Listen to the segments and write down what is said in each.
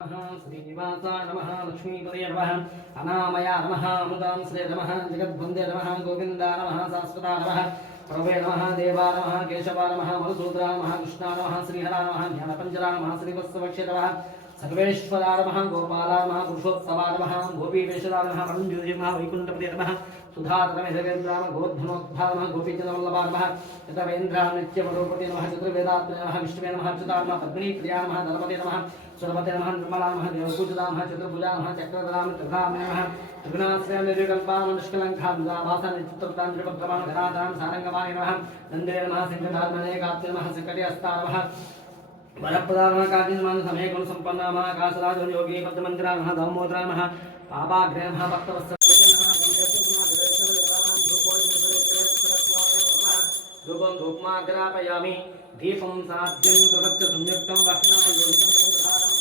श्रीनिवासाय नमः लक्ष्मीपदये नमः अनामया नमः अमृतांश्रे नमः जगद्वन्दे नमः गोविन्दा नमः शाश्वता नमः प्रभवे नमः देवा नमः केशवा नमः मधुसूदरा नमः कृष्णा नमः श्रीहरा नमः ज्ञानपञ्जरा नमः श्रीवत्सवक्षे नमः सर्वेश्वरा नमः गोपाला नमः पुरुषोत्तमा नमः गोपीवेशदा नमः परञ्ज्योति नमः वैकुण्ठपदये नमः सुधातरमेधवेन्द्राम गोध्वनोद्भा नमः गोपीचन्द्रवल्लभा नमः यतवेन्द्रा नित्यमरूपते नमः चतुर्वेदात्मने नमः विष्णुवे नमः अच्युता नमः पद्मिनीप्रिया नमः धनपते नमः सुरपते नमः निर्मला नमः देवपूजिता नमः चतुर्भुजा नमः चक्रधरा त्रिभुजामहे नमः त्रिगुणाश्रय निर्विकल्पां निष्कलङ्कां भासा निचित्रतां त्रिपद्रमां धराधां सारङ्गवाय नमः नन्दे नमः सिंहधात्मने कात्य नमः संकटे हस्ता नमः वरप्रदा नमः काचिन्मान समय गुण संपन्ना नमः कासराज योगी पद्ममन्दिरा नमः दामोदरा नमः पापाग्रे नमः भक्तवत्सल धूपं धूपमाग्रापयामि दीपं साध्यं प्रवच्च संयुक्तं वह्ना योगितं प्रधानं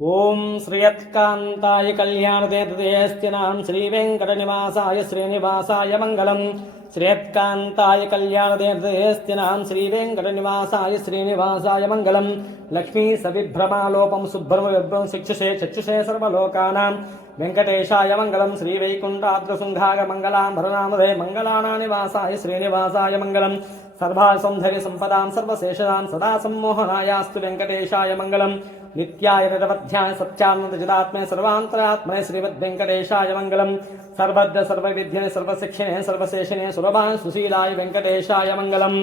ओम श्रियत्कान्ताय कल्याणदेवतेस्तिनां श्रीवेङ्कटनिवासाय श्रीनिवासाय मङ्गलम् श्रियत्कान्ताय कल्याणदेवतेस्तिनां श्रीवेङ्कटनिवासाय श्रीनिवासाय मङ्गलम् लक्ष्मी सविभ्रमालोपं सुब्रह्मविभ्रं शिक्षुषे चक्षुषे सर्वलोकानां वेङ्कटेशाय मङ्गलम् श्रीवैकुण्ठाद्रशृङ्गाय मङ्गलाम्भरनामधे मङ्गलानानिवासाय श्रीनिवासाय मङ्गलम् सर्वासौन्दर्यसम्पदां सर्वशेषदां सदा सम्मोहनायास्तु वेङ्कटेशाय मङ्गलम् नित्याय निरवध्याय सत्यानन्दचिदात्मने सर्वान्तरात्मने श्रीमद्वेङ्कटेशाय मङ्गलम् सर्वज्ञ सर्वविद्यने सर्वशिक्षिणे सर्वशेषिणे सुलभाय सुशीलाय वेङ्कटेशाय मङ्गलम्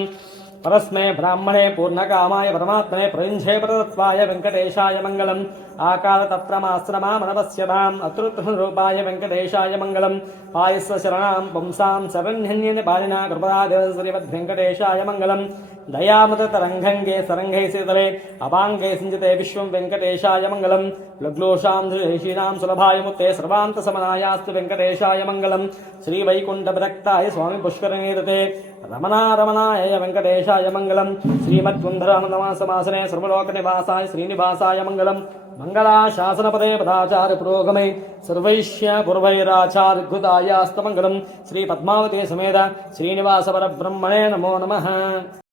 परस्मै ब्राह्मणे पूर्णकामाय परमात्मने प्रयुञ्जे परतत्वाय वेङ्कटेशाय मङ्गलम् आकारतत्रमाश्रमामनवस्यताम् अतृतरूपाय वेङ्कटेशाय मङ्गलम् पायस्वशरणां पुंसां शरण्यन्येन पाणिना कृपदादेव श्रीमद्वेङ्कटेशाय मङ्गलम् दयामृततरङ्गङ्गे सरङ्गै श्रीतले अपाङ्गै सिञ्चिते विश्वं वेङ्कटेशाय मङ्गलम् लग्लोषां ऋषीणां सुलभाय मुक्ते सर्वान्तसमनायास्तु वेङ्कटेशाय मङ्गलम् श्रीवैकुण्ठविरक्ताय स्वामी पुष्करनीरते रमणाय वेङ्कटेशाय मङ्गलम् श्रीमद्वन्धरामनमासमासने सर्वलोकनिवासाय श्रीनिवासाय मङ्गलम् मङ्गलाशासनपदे पदाचार्य पुरोगमे सर्वैश्य पूर्वैराचार्यकृतायास्तमङ्गलम् श्रीपद्मावती समेत श्रीनिवासपरब्रह्मणे नमो नमः।